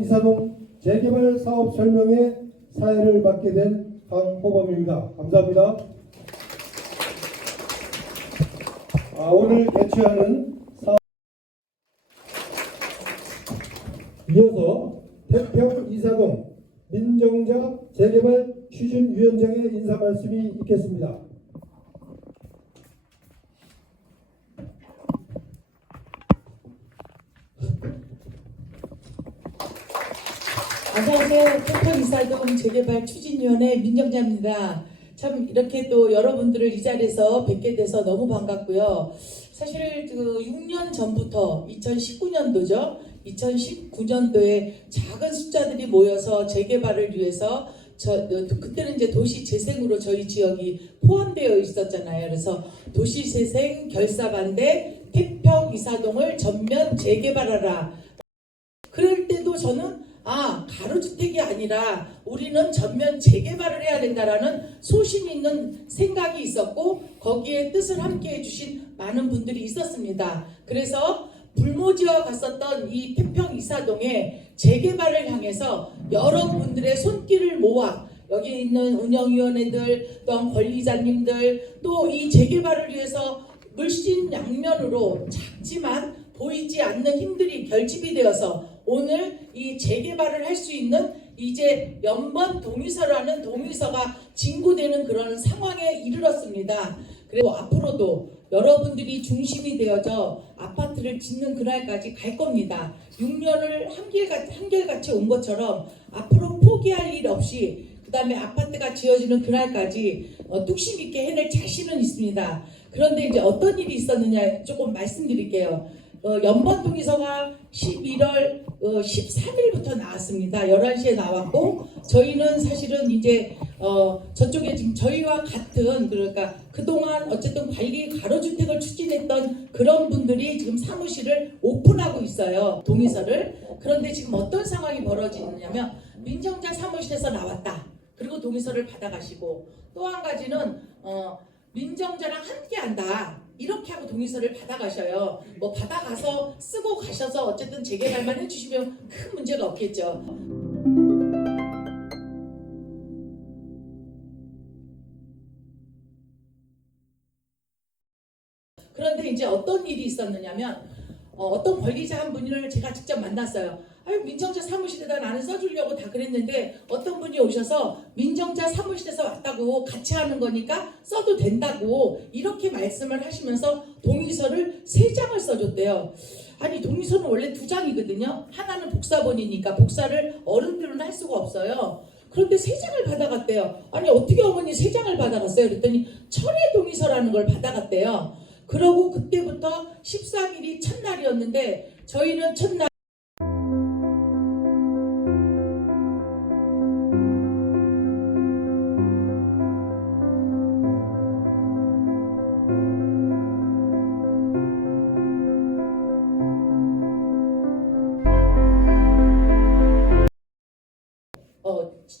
이사동 재개발 사업 설명회 사회를 맡게 된 강호범입니다. 감사합니다. 오늘 개최하는 사업 이어서 태평 이사동 민정자 재개발 추진위원장의 인사 말씀이 있겠습니다. 안녕하세요. 태평 이사동 재개발 추진위원회 민정자입니다. 참 이렇게 또 여러분들을 이 자리에서 뵙게 돼서 너무 반갑고요. 사실 그 6년 전부터 2019년도죠. 2019년도에 작은 숫자들이 모여서 재개발을 위해서 그때는 이제 도시재생으로 저희 지역이 포함되어 있었잖아요. 그래서 도시재생 결사반대 태평 이사동을 전면 재개발하라. 그럴 때도 저는 가로주택이 아니라 우리는 전면 재개발을 해야 된다라는 소신 있는 생각이 있었고 거기에 뜻을 함께 해주신 많은 분들이 있었습니다. 그래서 불모지와 갔었던 이 태평 이사동의 재개발을 향해서 여러분들의 손길을 모아 여기 있는 운영위원회들 또한 관리자님들 또 이 재개발을 위해서 물신양면으로 작지만 보이지 않는 힘들이 결집이 되어서 오늘 이 재개발을 할 수 있는 이제 연번 동의서라는 동의서가 진구되는 그런 상황에 이르렀습니다. 그리고 앞으로도 여러분들이 중심이 되어져 아파트를 짓는 그날까지 갈 겁니다. 6년을 한결같이 온 것처럼 앞으로 포기할 일 없이 그 다음에 아파트가 지어지는 그날까지 뚝심 있게 해낼 자신은 있습니다. 그런데 이제 어떤 일이 있었느냐 조금 말씀드릴게요. 연번 동의서가 11월 13일부터 나왔습니다. 11시에 나왔고 저희는 사실은 이제 저쪽에 지금 저희와 같은 그러니까 그동안 어쨌든 관리 가로주택을 추진했던 그런 분들이 지금 사무실을 오픈하고 있어요. 동의서를. 그런데 지금 어떤 상황이 벌어지느냐면 민정자 사무실에서 나왔다. 그리고 동의서를 받아가시고 또 한 가지는 민정자랑 함께 한다. 이렇게 하고 동의서를 받아가셔요. 뭐 받아가서 쓰고 가셔서 어쨌든 재개발만 해주시면 큰 문제가 없겠죠. 그런데 이제 어떤 일이 있었느냐면 어떤 관리자 한 분을 제가 직접 만났어요. 민정자 사무실에다 나는 써주려고 다 그랬는데 어떤 분이 오셔서 민정자 사무실에서 왔다고 같이 하는 거니까 써도 된다고 이렇게 말씀을 하시면서 동의서를 3장을 써줬대요. 아니 동의서는 원래 2장이거든요. 하나는 복사본이니까 복사를 어른들은 할 수가 없어요. 그런데 3장을 받아갔대요. 아니 어떻게 어머니 3장을 받아갔어요? 그랬더니 철회 동의서라는 걸 받아갔대요. 그러고 그때부터 13일이 첫날이었는데 저희는 첫날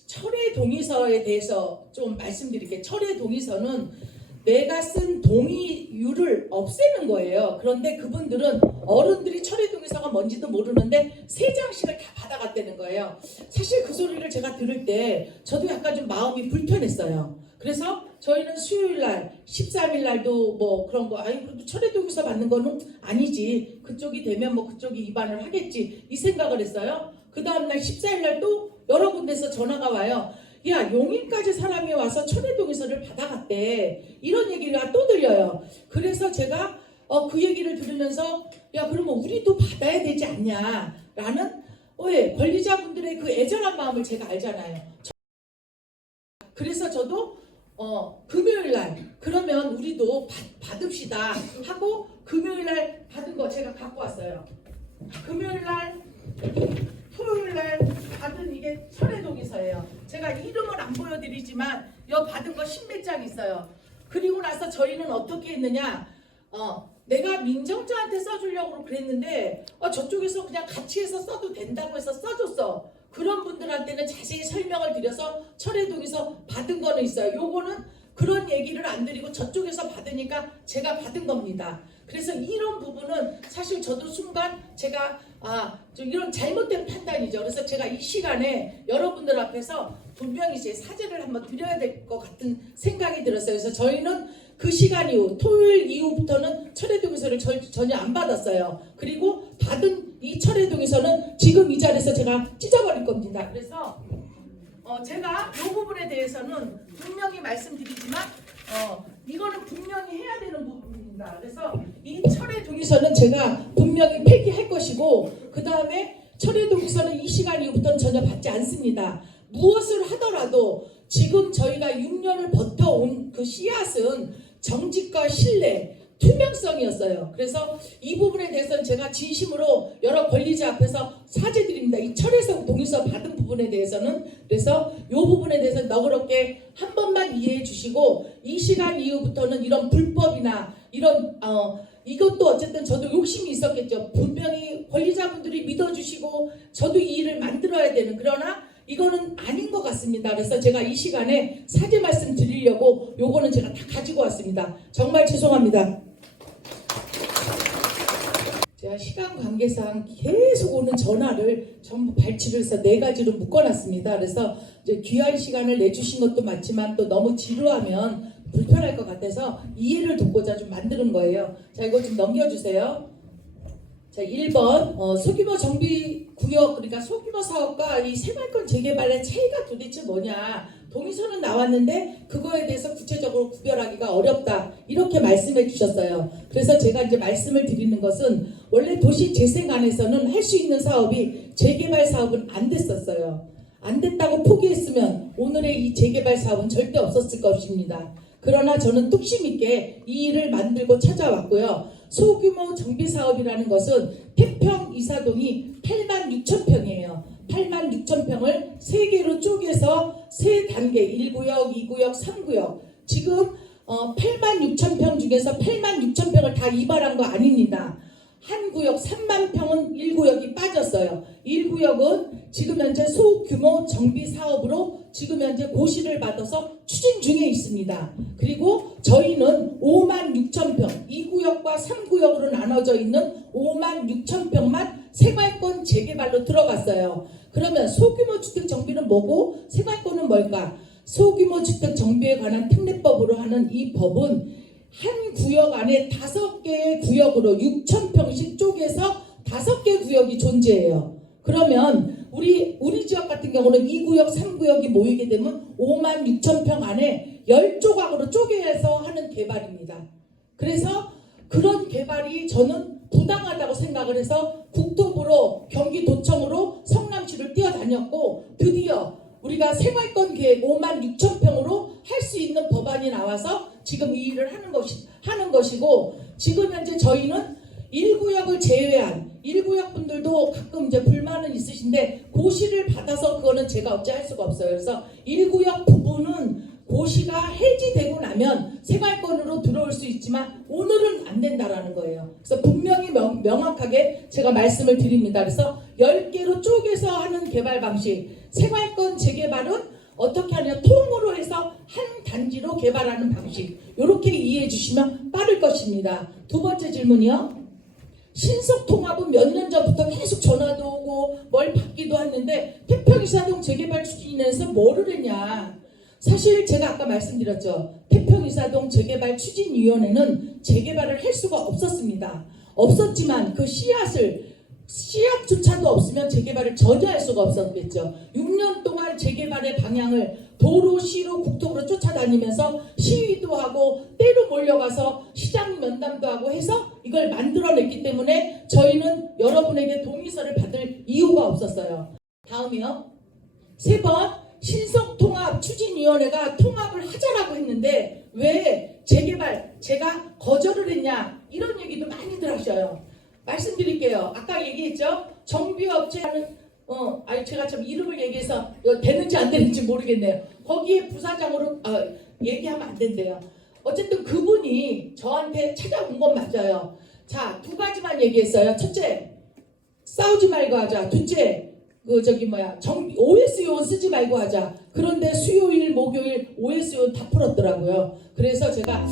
철회 동의서에 대해서 좀 말씀드릴게요. 철회 동의서는 내가 쓴 동의율을 없애는 거예요. 그런데 그분들은 어른들이 철회 동의서가 뭔지도 모르는데 3장씩을 다 받아갔다는 거예요. 사실 그 소리를 제가 들을 때 저도 약간 좀 마음이 불편했어요. 그래서 저희는 수요일날 13일날도 뭐 그런 거 그래도 철회 동의서 받는 거는 아니지. 그쪽이 되면 뭐 그쪽이 입안을 하겠지 이 생각을 했어요. 그 다음날 14일날 또 여러 군데서 전화가 와요. 야 용인까지 사람이 와서 철회 동의서를 받아갔대. 이런 얘기가 또 들려요. 그래서 제가 그 얘기를 들으면서 야 그러면 우리도 받아야 되지 않냐 라는 관리자분들의 그 애절한 마음을 제가 알잖아요. 그래서 저도 금요일날 그러면 우리도 받읍시다 하고 금요일날 받은 거 제가 갖고 왔어요. 금요일날 토요일날 받은 이게 철회 동의서예요. 제가 이름은 안 보여드리지만 여 받은 거 10몇 장 있어요. 그리고 나서 저희는 어떻게 했느냐 내가 민정자한테 써주려고 그랬는데 저쪽에서 그냥 같이 해서 써도 된다고 해서 써줬어. 그런 분들한테는 자세히 설명을 드려서 철회 동의서 받은 거는 있어요. 요거는 그런 얘기를 안 드리고 저쪽에서 받으니까 제가 받은 겁니다. 그래서 이런 부분은 사실 저도 순간 제가 좀 이런 잘못된 판단이죠. 그래서 제가 이 시간에 여러분들 앞에서 분명히 제 사죄를 한번 드려야 될 것 같은 생각이 들었어요. 그래서 저희는 그 시간 이후, 토요일 이후부터는 철회동의서를 전혀 안 받았어요. 그리고 받은 이 철회동의서는 지금 이 자리에서 제가 찢어버릴 겁니다. 그래서 제가 이 부분에 대해서는 분명히 말씀드리지만 이거는 분명히 해야 되는 부분입니다. 그래서 이 철회동의서는 제가 분명히 폐기할 것이고, 그 다음에 철회동의서는 이 시간 이후부터는 전혀 받지 않습니다. 무엇을 하더라도 지금 저희가 6년을 버텨온 그 씨앗은 정직과 신뢰, 투명성이었어요. 그래서 이 부분에 대해서는 제가 진심으로 여러 권리자 앞에서 사죄드립니다. 이 철회성 동의서 받은 부분에 대해서는. 그래서 이 부분에 대해서 너그럽게 한 번만 이해해 주시고, 이 시간 이후부터는 이런 불법이나 이런 이것도 어쨌든 저도 욕심이 있었겠죠. 분명히 권리자분들이 믿어주시고 저도 이 일을 만들어야 되는, 그러나 이거는 아닌 것 같습니다. 그래서 제가 이 시간에 사죄 말씀 드리려고 요거는 제가 다 가지고 왔습니다. 정말 죄송합니다. 제가 시간 관계상 계속 오는 전화를 전부 발치를 해서 4가지로 묶어놨습니다. 그래서 이제 귀한 시간을 내주신 것도 맞지만 또 너무 지루하면 불편할 것 같아서 이해를 돕고자 좀 만드는 거예요. 자, 이거 좀 넘겨주세요. 자, 1번 소규모 정비 구역, 그러니까 소규모 사업과 이 새마을권 재개발의 차이가 도대체 뭐냐. 동의서는 나왔는데 그거에 대해서 구체적으로 구별하기가 어렵다, 이렇게 말씀해 주셨어요. 그래서 제가 이제 말씀을 드리는 것은, 원래 도시 재생안에서는 할 수 있는 사업이 재개발 사업은 안 됐었어요. 안 됐다고 포기했으면 오늘의 이 재개발 사업은 절대 없었을 것입니다. 그러나 저는 뚝심 있게 이 일을 만들고 찾아왔고요. 소규모 정비 사업이라는 것은 태평 이사동이 86,000평이에요. 86,000평을 3개로 쪼개서 3단계, 1구역, 2구역, 3구역. 지금 86,000평 중에서 86,000평을 다 이발한 거 아닙니다. 한 구역 3만 평은 1구역이 빠졌어요. 1구역은 지금 현재 소규모 정비 사업으로 지금 현재 고시를 받아서 추진 중에 있습니다. 그리고 저희는 56,000평, 2구역과 3구역으로 나눠져 있는 56,000평만 생활권 재개발로 들어갔어요. 그러면 소규모 주택 정비는 뭐고 생활권은 뭘까? 소규모 주택 정비에 관한 특례법으로 하는 이 법은 한 구역 안에 5개의 구역으로 6,000평씩 쪼개서 5개 구역이 존재해요. 그러면 우리 지역 같은 경우는 2구역, 3구역이 모이게 되면 56,000평 안에 10조각으로 쪼개서 하는 개발입니다. 그래서 그런 개발이 저는 부당하다고 생각을 해서 국토부로, 경기도청으로 성남시를 뛰어다녔고, 드디어 우리가 생활권 계획 56,000평으로 할 수 있는 법안이 나와서 지금 이 일을 하는 것이고, 지금 현재 저희는 1구역을 제외한 1구역 분들도 가끔 이제 불만은 있으신데 고시를 받아서 그거는 제가 어찌할 수가 없어요. 그래서 1구역 부분은 고시가 해지되고 나면 생활권으로 들어올 수 있지만 오늘은 안 된다라는 거예요. 그래서 분명히 명확하게 제가 말씀을 드립니다. 그래서 10개로 쪼개서 하는 개발 방식, 생활권 재개발은 어떻게 하냐, 통으로 해서 한 단지로 개발하는 방식, 이렇게 이해해 주시면 빠를 것입니다. 두 번째 질문이요. 신속통합은 몇 년 전부터 계속 전화도 오고 뭘 받기도 했는데 태평이사동 재개발 추진위원회에서 뭐를 했냐. 사실 제가 아까 말씀드렸죠. 태평이사동 재개발 추진위원회는 재개발을 할 수가 없었습니다. 없었지만 그 씨앗조차도 없으면 재개발을 전혀 할 수가 없었겠죠. 6년 동안 재개발의 방향을 도로, 시로, 국토부로 쫓아다니면서 시위도 하고 때로 몰려가서 시장 면담도 하고 해서 이걸 만들어냈기 때문에 저희는 여러분에게 동의서를 받을 이유가 없었어요. 다음이요. 3번 신속통합 추진위원회가 통합을 하자라고 했는데 왜 재개발 제가 거절을 했냐, 이런 얘기도 많이들 하셔요. 말씀드릴게요. 아까 얘기했죠. 정비업체는 제가 참 이름을 얘기해서 되는지 안 되는지 모르겠네요. 거기에 부사장으로 얘기하면 안 된대요. 어쨌든 그분이 저한테 찾아온 건 맞아요. 자, 2가지만 얘기했어요. 첫째, 싸우지 말고 하자. 둘째, OS 요원 쓰지 말고 하자. 그런데 수요일, 목요일 OS 요원 다 풀었더라고요. 그래서 제가